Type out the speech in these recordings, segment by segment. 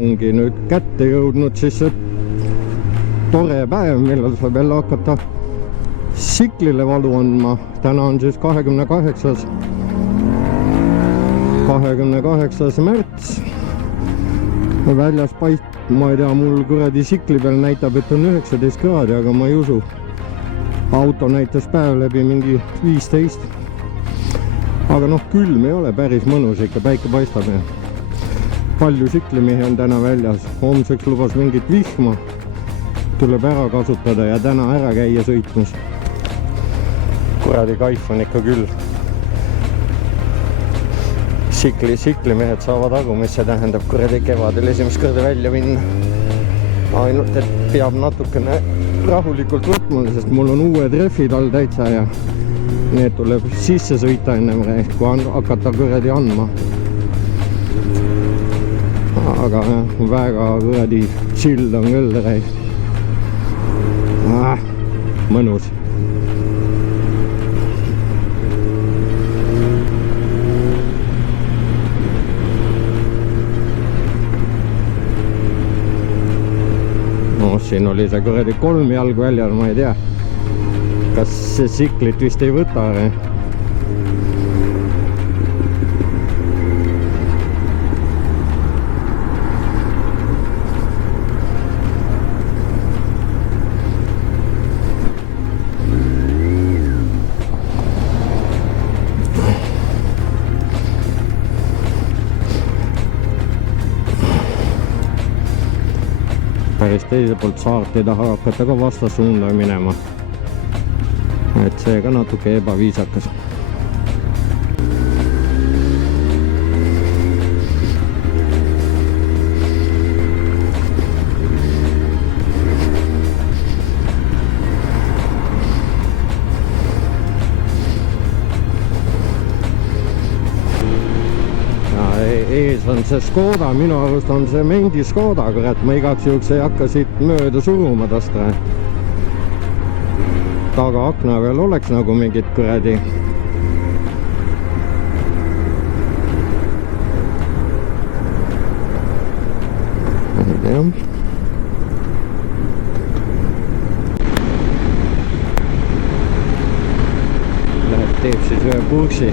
ongi nüüd kätte jõudnud siis see tore päev, millal saab jälle hakata tsiklile valu andma. Täna on siis 28. märts. Väljas ma ei tea, mul kuradi tsikli peal näitab, et on 19 kraadi, aga ma ei usu. Auto näitas päev läbi mingi 15. Aga noh, külm ei ole, päris mõnus ikka, päike paistab ja palju tsiklimehi on täna väljas. Homseks lubas mingit vihma, tuleb ära kasutada ja täna ära käia sõitmas. Kuradi kaif on ikka küll. Tsiklimehed saavad aru, mis see tähendab kuradi kevadel esimest korda välja minna. Ainult, et peab natukene rahulikult võtma, sest mul on uued rehvid all täitsa ja need tuleb sisse sõita ennem, kui hakata kuradi andma. Aga väga kuradi chill on küll reis. Mõnus. No siin oli see kuradi 3 jalg väljas, ma ei tea, kas see tsiklit vist ei võta. Päris teise poolt saart ei taha hakata ka vastassuunda minema. Et see ka natuke ebaviisakas. Ees on see Škoda, minu arust on see Mendi Škoda, kurat, ma igaks juhuks ei hakka siit mööda suruma tast. Taga akna veel oleks nagu mingid kuradi. Läheb teeb siis ühe purksi.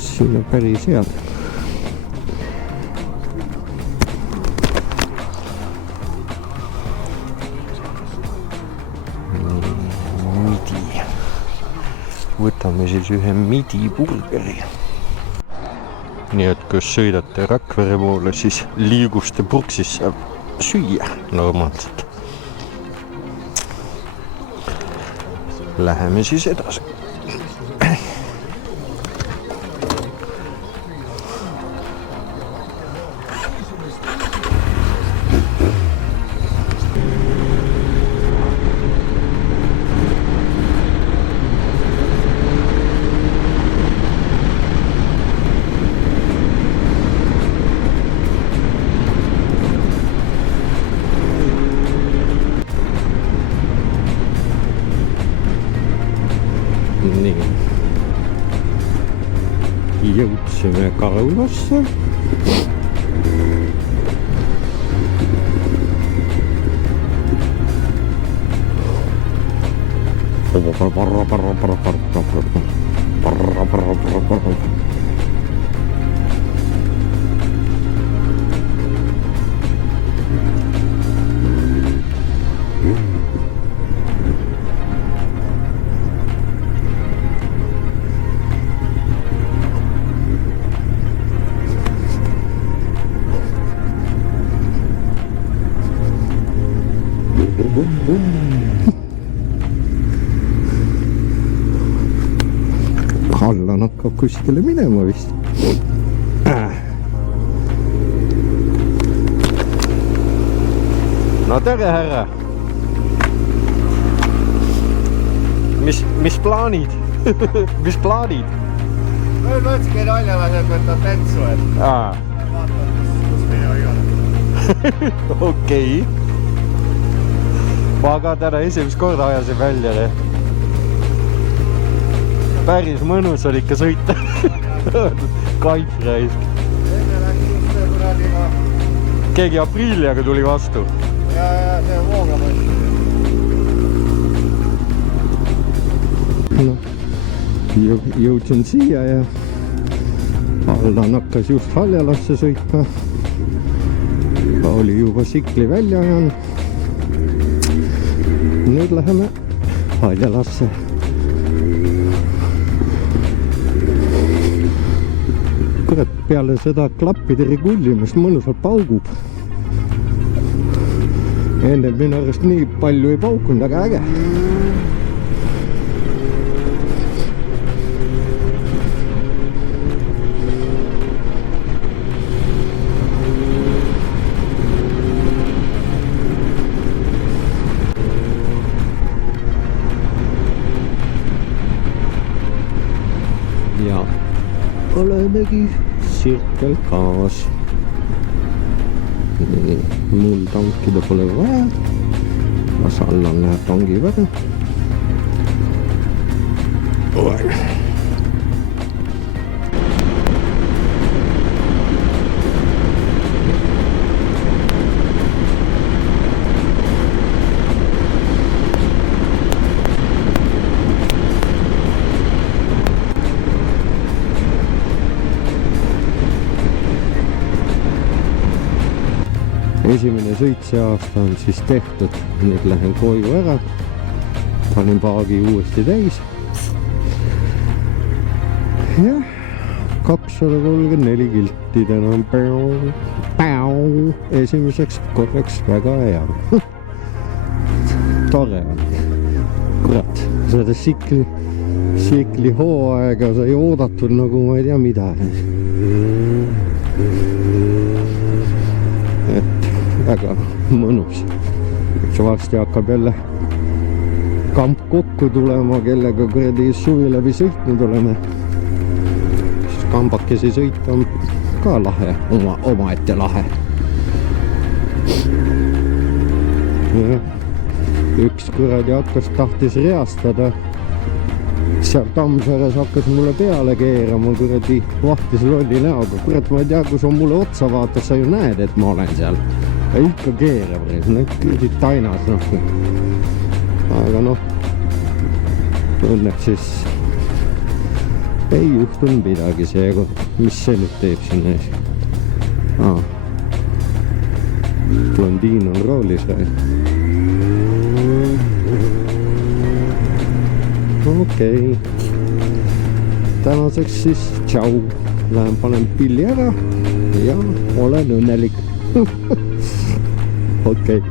Siin on päris head. Midi. Võtame siis ühe midi burgeri. Nii et kui sõidate Rakvere poole, siis Liiguste purksis saab süüa normaalselt. Läheme siis edasi. Nii. Jõudsime Kaulasse. Allan hakkab kuskile minema vist. No tere, härra! Mis plaanid? Mis plaanid? Nüüd mõtleski naljalased võtavad tentsu, et vaatavad, kus meie igale. Okei. Ma ka täna esimest korda ajasin välja. Päris mõnus oli ikka sõita. Kaip raisk. Enne läks just see kuradiga. Keegi aprilliaga tuli vastu. Ja see voogapost. No, jõudsin siia ja Allan hakkas just Haljalasse sõitma. Oli juba sikli välja ajanud. Nüüd läheme Haljalasse. Kurat, peale seda klappide regullimist mõnusalt paugub. Enne minu arust nii palju ei paukunud, aga äge. Ja olemegi Circle K-s. Mul tankida pole vaja. Las Allan läheb tangi peale. Esimene sõit see aasta on siis tehtud, nüüd lähen koju ära, panin paagi uuesti täis. Jah, 234 kilti täna on esimeseks korraks väga hea. Tore on. Kurat, seda sikli hooaega sai oodatud nagu ma ei tea mida. Väga mõnus. Varsti hakkab jälle kamp kokku tulema, kellega kuradi suvi läbi sõitnud oleme. Siis kambakesi sõit on ka lahe, omaette lahe. Ja, üks kuradi tahtis reastada. Seal Tammsaares hakkas mulle peale keerama kuradi vahtis lolli näoga. Kurat, ma ei tea, kus on mulle otsa vaatas, sa ju näed, et ma olen seal. Ja ikka keerab, küsid tainas. Aga õnneks siis ei juhtunud midagi seega. Mis see nüüd teeb sinna ees? Blondiin on roolis. Okei. Tänaseks siis tšau. Lähen panen pilli ära ja olen õnnelik. Okei.